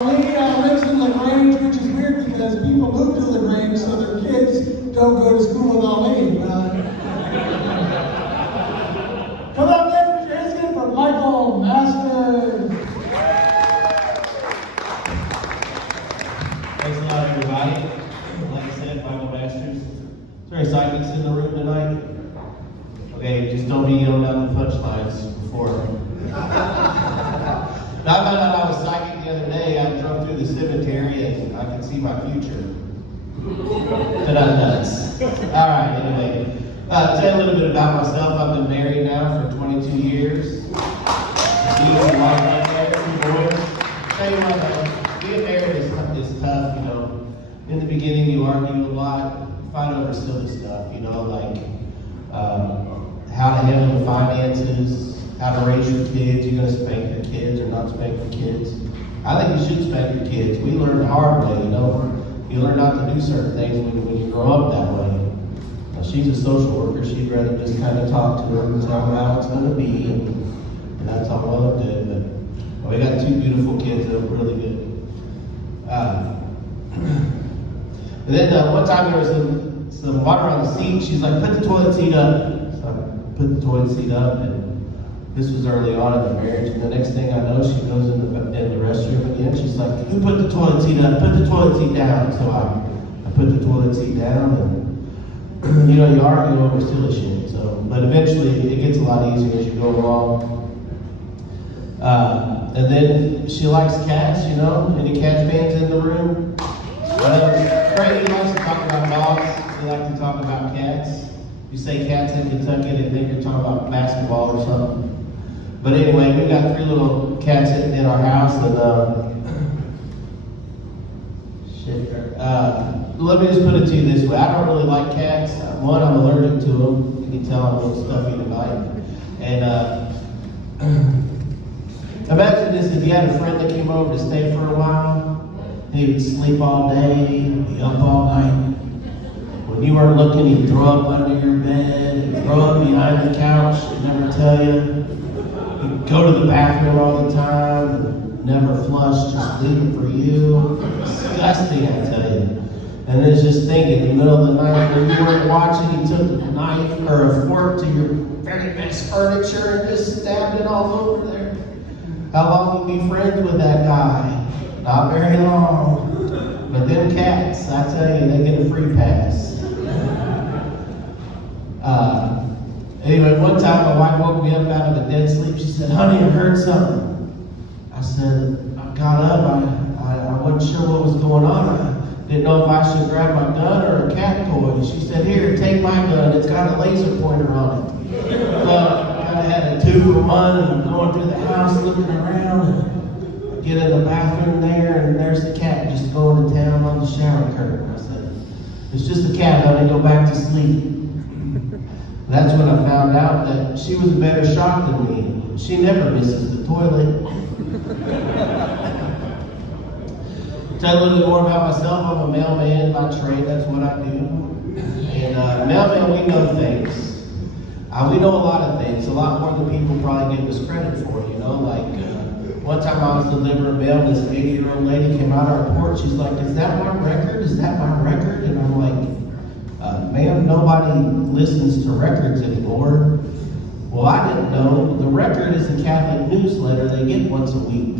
Lives in LaGrange, which is weird because people move to LaGrange so their kids don't go to school with Ali. Come on, guys, put your hands together for Michael Masters. Thanks a lot, everybody. Like I said, Michael Masters. Is there any psychics in the room tonight? Okay, just don't be yelling out the punchlines before. I found out I was psychic the other day. I drove through the cemetery and I could see my future. But I'm nuts. All right, anyway. Tell you a little bit about myself. I've been married now for 22 years. Beautiful wife right there, 2 boys. Tell you what, being married is tough, you know. In the beginning, you argue a lot, fight over silly stuff, you know, like how to handle the finances, how to raise your kids. You're going to spank your kids or not spank your kids. I think you should spank your kids. We learn the hard way, you know. You learn not to do certain things when you grow up that way. Now, she's a social worker. She'd rather just kind of talk to her and tell her how it's going to be, and that's all well and good. But we got 2 beautiful kids that are really good. And then one time there was some water on the seat. She's like, put the toilet seat up. So I put the toilet seat up, and this was early on in the marriage, and the next thing I know, she goes in the restroom again. She's like, who put the toilet seat up? Put the toilet seat down. So I put the toilet seat down, and you know, you argue over silly shit. So, but eventually, it gets a lot easier as you go along. And then she likes cats, you know. Any cat fans in the room? Brady likes to talk about dogs. We like to talk about cats. You say cats in Kentucky, they think you're talking about basketball or something. But anyway, we've got 3 little cats in our house, and let me just put it to you this way. I don't really like cats. One, I'm allergic to them. You can tell I'm a little stuffy tonight. And imagine this, if you had a friend that came over to stay for a while, he would sleep all day, be up all night. When you weren't looking, he'd throw up under your bed, he'd throw up behind the couch, he'd never tell you. He'd go to the bathroom all the time, and never flush, just leave it for you. Disgusting, I tell you. And then just think, in the middle of the night, when you weren't watching, he took a knife or a fork to your very best furniture and just stabbed it all over there. How long will you be friends with that guy? Not very long. But them cats, I tell you, they get a free pass. Anyway, one time my wife woke me up out of a dead sleep. She said, honey, I heard something. I said, I got up. I wasn't sure what was going on. I didn't know if I should grab my gun or a cat toy. She said, here, take my gun. It's got a laser pointer on it. Well, I had a 2-for-1, and I'm going through the house looking around. And I get in the bathroom there, and there's the cat just going to town on the shower curtain. I said, it's just a cat, honey. Go back to sleep. That's when I found out that she was a better shot than me. She never misses the toilet. Tell you a little bit more about myself. I'm a mailman by trade. That's what I do. And mailman, we know things. We know a lot of things. A lot more than people probably give us credit for. You know, like one time I was delivering mail. This 80-year-old lady came out our porch. She's like, "Is that my record? Is that my record?" And I'm like, ma'am, nobody listens to records anymore. Well, I didn't know. The record is a Catholic newsletter they get once a week.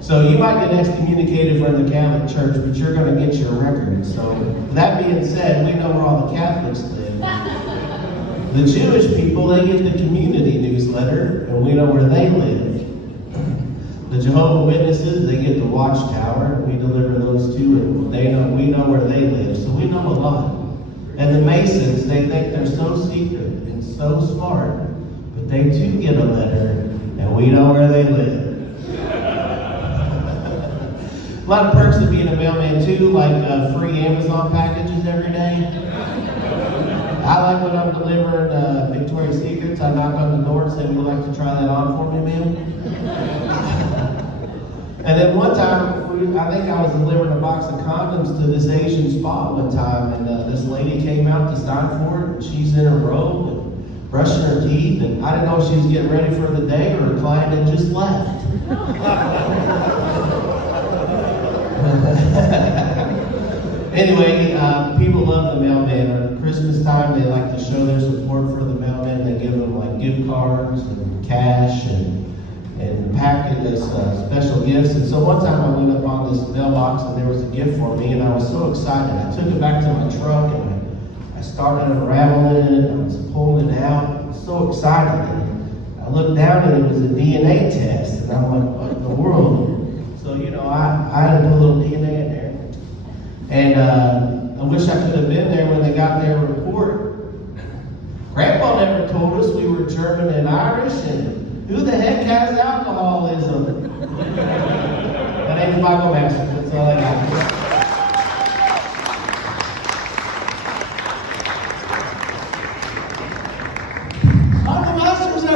So you might get excommunicated from the Catholic Church, but you're going to get your record. So that being said, we know where all the Catholics live. The Jewish people, they get the community newsletter, and we know where they live. The Jehovah's Witnesses, they get the Watchtower. We deliver those too, and we know where they live. So we know a lot. And the Masons, they think they're so secret and so smart, but they too get a letter, and we know where they live. A lot of perks of being a mailman too, like free Amazon packages every day. I like when I'm delivering Victoria's Secrets, I knock on the door and say, would you like to try that on for me, ma'am? And then one time, I think I was delivering a box of condoms to this Asian spa one time, and this lady came out to sign for it, and she's in her robe, and brushing her teeth, and I didn't know if she was getting ready for the day or her client had just left. Anyway, people love the mailman. At Christmas time, they like to show their support for the mailman. They give them like gift cards and cash and pack it as special gifts. And so one time I went up on this mailbox and there was a gift for me, and I was so excited. I took it back to my truck and I started unraveling it. I was pulling it out. I was so excited. And I looked down and it was a DNA test, and I'm like, what in the world? So I had to put a little DNA in there. And I wish I could have been there when they got their report. Grandpa never told us we were German and Irish, and who the heck has alcoholism? My name's Michael Masters. That's all I got.